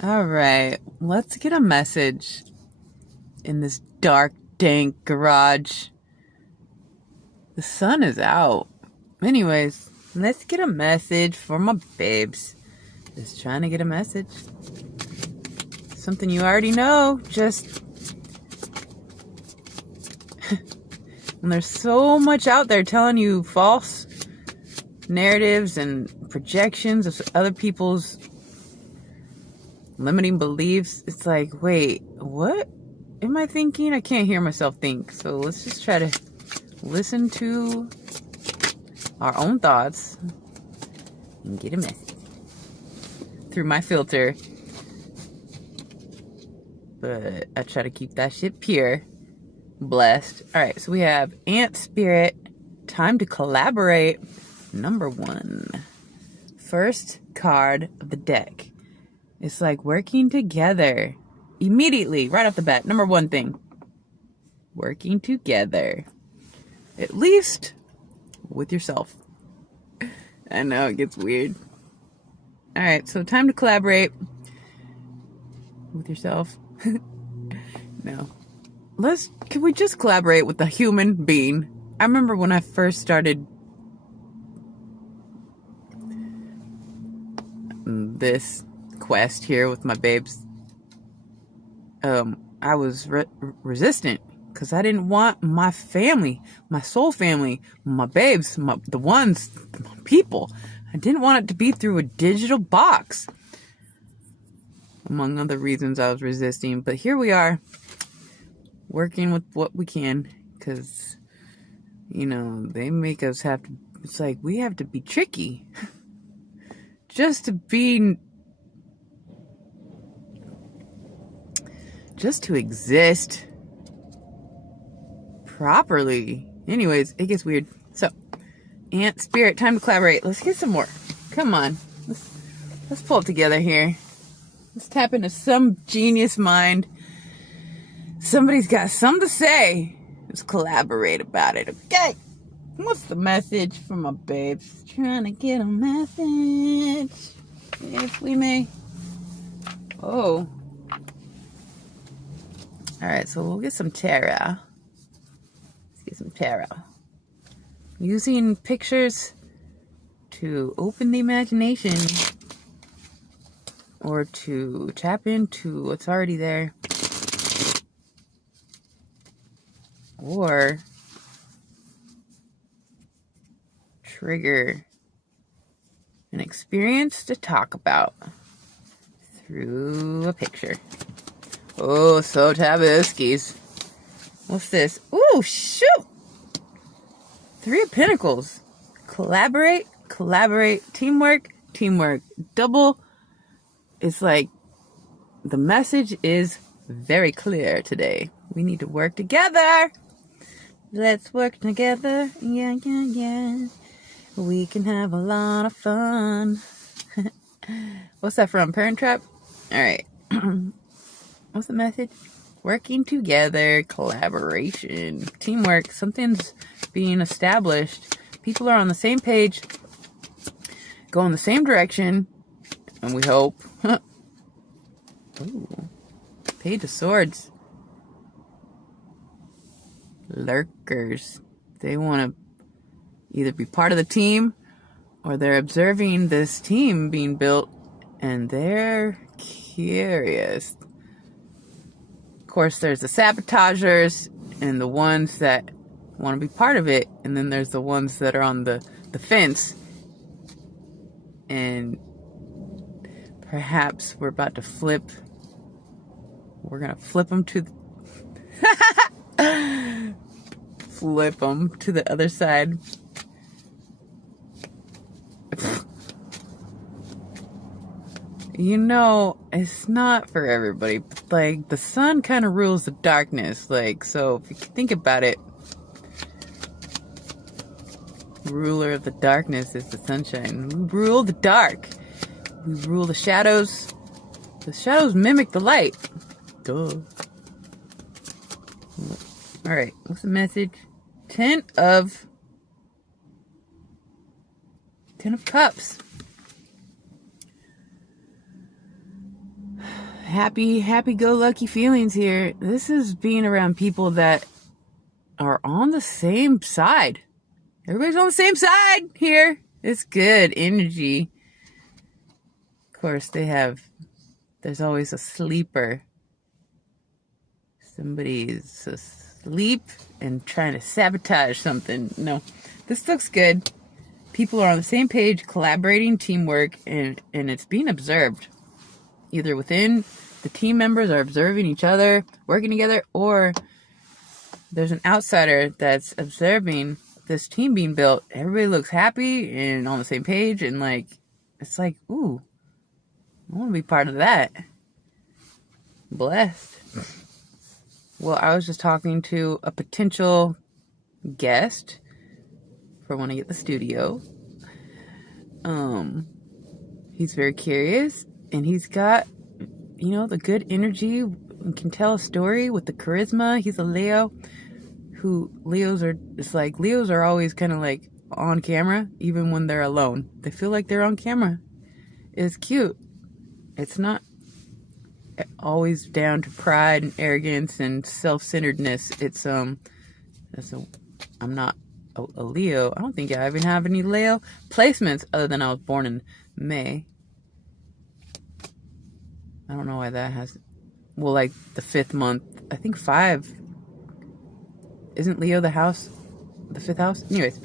All right, let's get a message in this dark, dank garage. The sun is out. Anyways, let's get a message for my babes. Just trying to get a message. Something you already know, just and there's so much out there telling you false narratives and projections of other people's limiting beliefs. It's like, wait, what am I thinking? I can't hear myself think. So let's just try to listen to our own thoughts and get a message through my filter. But I try to keep that shit pure. Blessed. All right, so we have Ant Spirit. Time to collaborate. Number 1. First card of the deck. It's like working together. Immediately, right off the bat. Number 1 thing. Working together. At least with yourself. I know, it gets weird. Alright, so time to collaborate with yourself. No. Can we just collaborate with a human being? I remember when I first started this quest here with my babes, I was resistant because I didn't want my family, my soul family, my babes, my people. I didn't want it to be through a digital box. Among other reasons I was resisting. But here we are, working with what we can, because, they make us have to, it's like we have to be tricky. Just to exist properly. Anyways, it gets weird. So, Ant Spirit, time to collaborate. Let's get some more. Come on. Let's pull it together here. Let's tap into some genius mind. Somebody's got something to say. Let's collaborate about it, okay? What's the message for my babes? Trying to get a message, if we may. Oh. Alright, so we'll get some tarot. Let's get some tarot. Using pictures to open the imagination or to tap into what's already there, or trigger an experience to talk about through a picture. Oh, so tabuskis. What's this? Ooh, shoot! 3 of Pentacles. Collaborate, teamwork. Double. It's like the message is very clear today. We need to work together. Let's work together. Yeah. We can have a lot of fun. What's that from? Parent Trap? Alright. What's the message? Working together, collaboration, teamwork. Something's being established. People are on the same page, going the same direction, and we hope. Ooh. Page of Swords. Lurkers. They want to either be part of the team, or they're observing this team being built, and they're curious. Of course, there's the sabotagers and the ones that want to be part of it, and then there's the ones that are on the fence, and perhaps we're about to flip. We're gonna flip them to flip them to the other side. It's not for everybody, but like the sun kind of rules the darkness. Like, so if you think about it, ruler of the darkness is the sunshine. We rule the dark. We rule the shadows. The shadows mimic the light. Duh. Alright, what's the message? 10 of Cups. happy-go-lucky feelings here. This is being around people that are on the same side. Everybody's on the same side here. It's good energy. Of course, there's always a sleeper. Somebody's asleep and trying to sabotage something. No, this looks good. People are on the same page, collaborating, teamwork, and it's being observed. Either within the team members are observing each other, working together, or there's an outsider that's observing this team being built. Everybody looks happy and on the same page, and it's like, ooh, I want to be part of that. Blessed. Well, I was just talking to a potential guest for when I get the studio. He's very curious, and he's got, the good energy and can tell a story with the charisma. He's a Leo. Leos are always kind of like on camera, even when they're alone. They feel like they're on camera. It's cute. It's not always down to pride and arrogance and self-centeredness. I'm not a Leo. I don't think I even have any Leo placements other than I was born in May. I don't know why that has, like the 5th month. I think 5. Isn't Leo the 5th house? Anyways,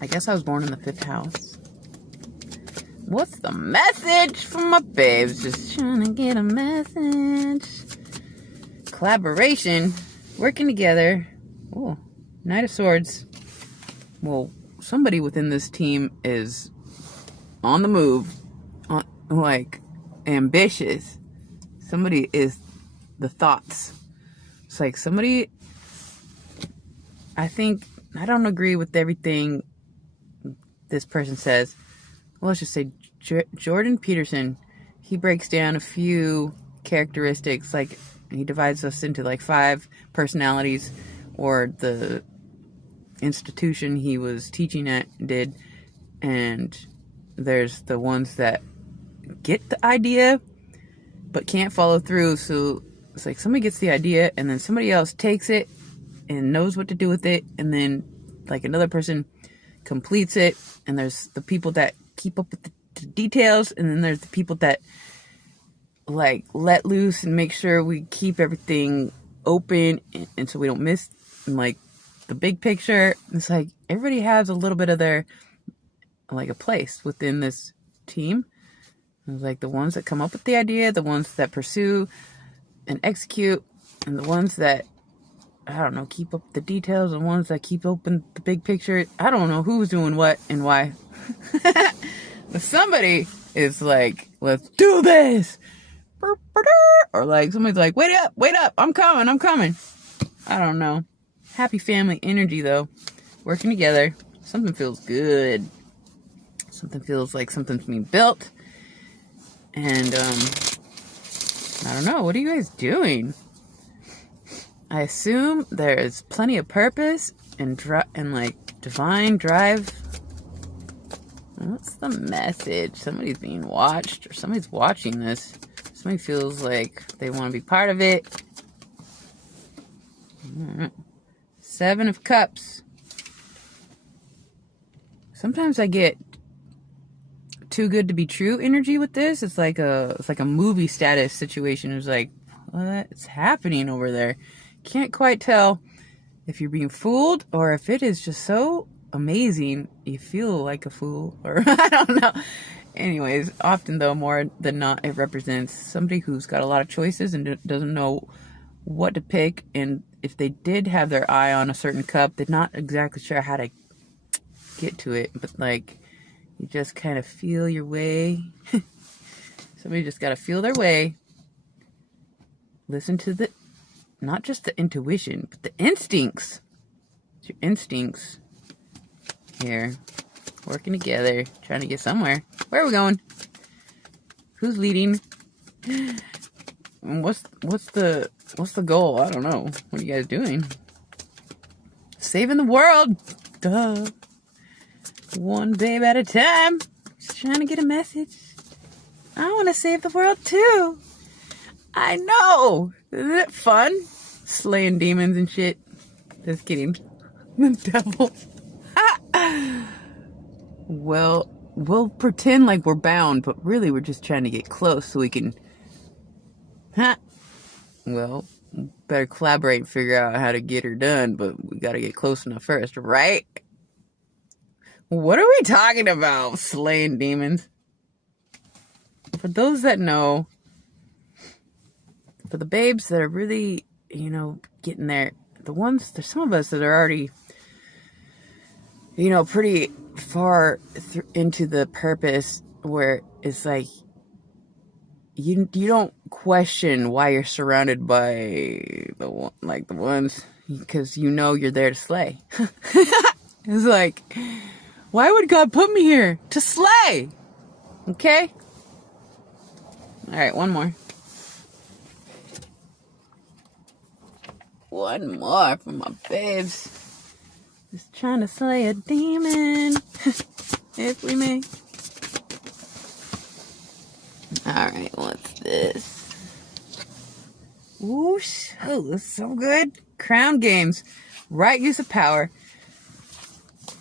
I guess I was born in the 5th house. What's the message from my babes? Just trying to get a message. Collaboration. Working together. Oh, Knight of Swords. Well, somebody within this team is on the move. Ambitious. Somebody is the thoughts. It's like somebody... I don't agree with everything this person says. Well, let's just say Jordan Peterson, he breaks down a few characteristics, like he divides us into 5 personalities, or the institution he was teaching at did, and there's the ones that get the idea but can't follow through. So it's like somebody gets the idea and then somebody else takes it and knows what to do with it, and then another person completes it, and there's the people that keep up with the details, and then there's the people that let loose and make sure we keep everything open and so we don't miss the big picture. It's like everybody has a little bit of their a place within this team. It's the ones that come up with the idea, the ones that pursue and execute, and the ones that keep up the details, the ones that keep open the big picture. I don't know who's doing what and why. But somebody is let's do this. Or somebody's wait up, I'm coming. I don't know. Happy family energy though. Working together. Something feels good. Something feels like something's being built. And, I don't know. What are you guys doing? I assume there is plenty of purpose and divine drive. What's the message? Somebody's being watched, or somebody's watching this. Somebody feels like they want to be part of it. 7 of Cups. Sometimes I get too good to be true energy with this. It's like a movie status situation. It's what's happening over there? Can't quite tell if you're being fooled or if it is just so amazing you feel like a fool, or I don't know. Anyways, often though, more than not, it represents somebody who's got a lot of choices and doesn't know what to pick, and if they did have their eye on a certain cup, they're not exactly sure how to get to it, but you just kind of feel your way. Somebody just got to feel their way. Listen to not just the intuition, but the instincts. It's your instincts here, working together, trying to get somewhere. Where are we going? Who's leading? What's the goal? I don't know. What are you guys doing? Saving the world. Duh. One babe at a time. Just trying to get a message. I want to save the world too. I know. Isn't it fun? Slaying demons and shit. Just kidding. The devil. Well, we'll pretend like we're bound, but really we're just trying to get close so we can... Well, better collaborate and figure out how to get her done, but we gotta get close enough first, right? What are we talking about? Slaying demons? For those that know, for the babes that are really, getting there, there's some of us that are already, pretty far into the purpose where it's like, you don't question why you're surrounded by the ones, because you're there to slay. It's like, why would God put me here? To slay! Okay? Alright, one more. One more for my babes. Just trying to slay a demon. If we may. Alright, what's this? Whoosh. Oh, this is so good. Crown games. Right use of power.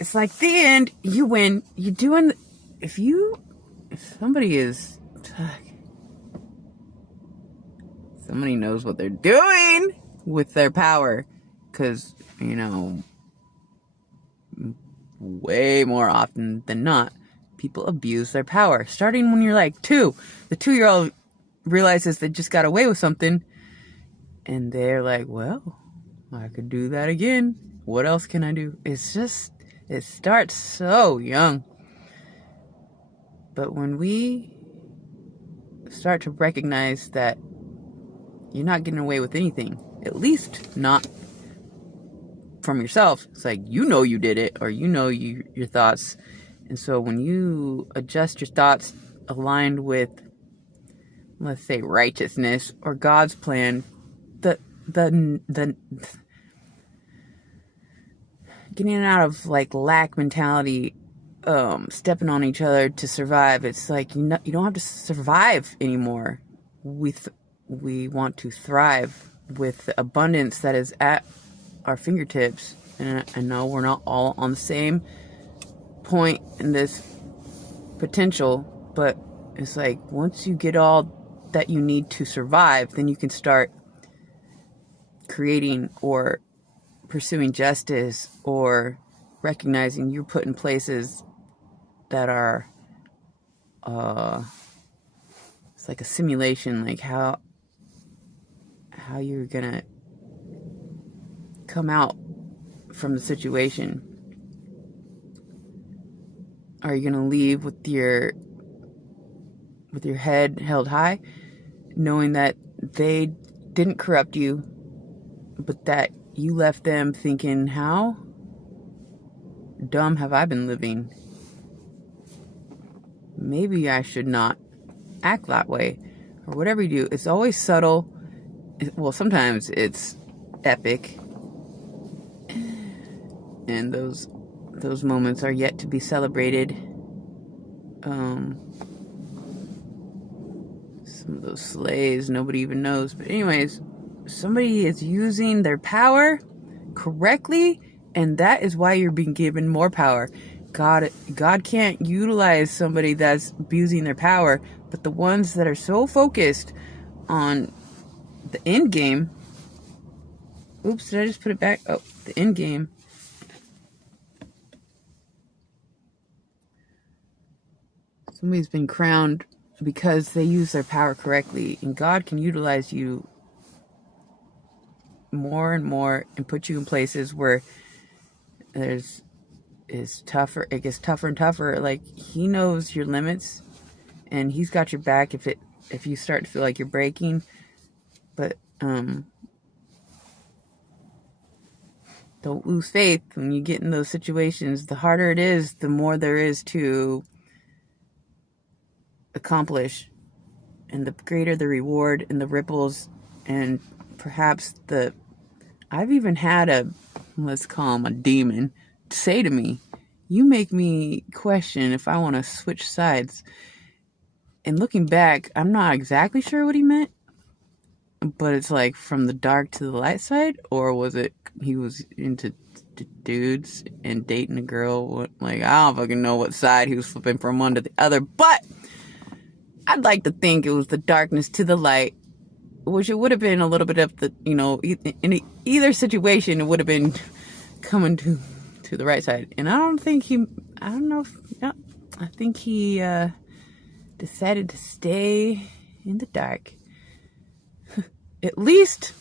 It's like the end. You win. You're doing... If somebody is... Somebody knows what they're doing with their power. Because, way more often than not, people abuse their power. Starting when you're like 2. The 2-year-old realizes they just got away with something. And they're like, well, I could do that again. What else can I do? It's just, it starts so young. But when we start to recognize that you're not getting away with anything, at least not from yourself. It's like, you did it, or your thoughts. And so when you adjust your thoughts aligned with, let's say, righteousness or God's plan, the getting out of like lack mentality, stepping on each other to survive. It's like, you don't have to survive anymore. We want to thrive with the abundance that is at our fingertips. And I know we're not all on the same point in this potential, but it's like, once you get all that you need to survive, then you can start creating or pursuing justice, or recognizing you're put in places that are it's like a simulation, like how you're gonna come out from the situation. Are you gonna leave with your head held high, knowing that they didn't corrupt you, but that you left them thinking, how dumb have I been living? Maybe I should not act that way, or whatever you do. It's always subtle. Well, sometimes it's epic, and those moments are yet to be celebrated. Some of those slays nobody even knows, but anyways, somebody is using their power correctly, and that is why you're being given more power. God can't utilize somebody that's abusing their power, but the ones that are so focused on the end game. Oops, did I just put it back? Oh, the end game. Somebody's been crowned because they use their power correctly, and God can utilize you more and more and put you in places where it gets tougher and tougher. Like, he knows your limits, and he's got your back if you start to feel like you're breaking. But don't lose faith when you get in those situations. The harder it is, the more there is to accomplish, and the greater the reward and the ripples. And perhaps I've even had let's call him a demon, say to me, you make me question if I want to switch sides. And looking back, I'm not exactly sure what he meant, but it's like from the dark to the light side, or was it he was into dudes and dating a girl? Like, I don't fucking know what side he was flipping from one to the other, but I'd like to think it was the darkness to the light, which it would have been a little bit of the, in either situation, it would have been coming to the right side. And I don't know if, no, I think he decided to stay in the dark. At least,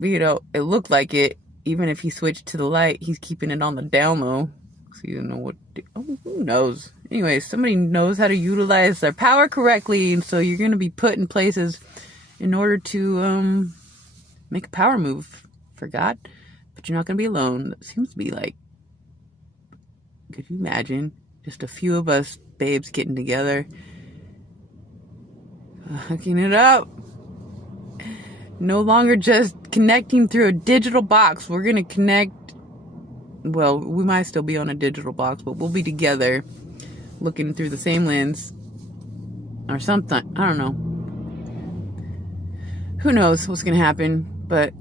it looked like it. Even if he switched to the light, he's keeping it on the down low. So you don't know what, who knows? Anyway, somebody knows how to utilize their power correctly, and so you're going to be put in places in order to make a power move for God. But you're not going to be alone. That seems to be like, could you imagine just a few of us babes getting together, hooking it up? No longer just connecting through a digital box. We're going to connect. Well, we might still be on a digital box, but we'll be together looking through the same lens or something. I don't know. Who knows what's going to happen, but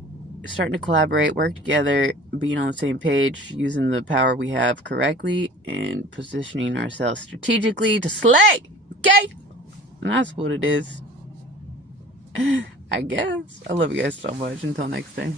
starting to collaborate, work together, being on the same page, using the power we have correctly, and positioning ourselves strategically to slay. Okay? And that's what it is. I guess. I love you guys so much. Until next time.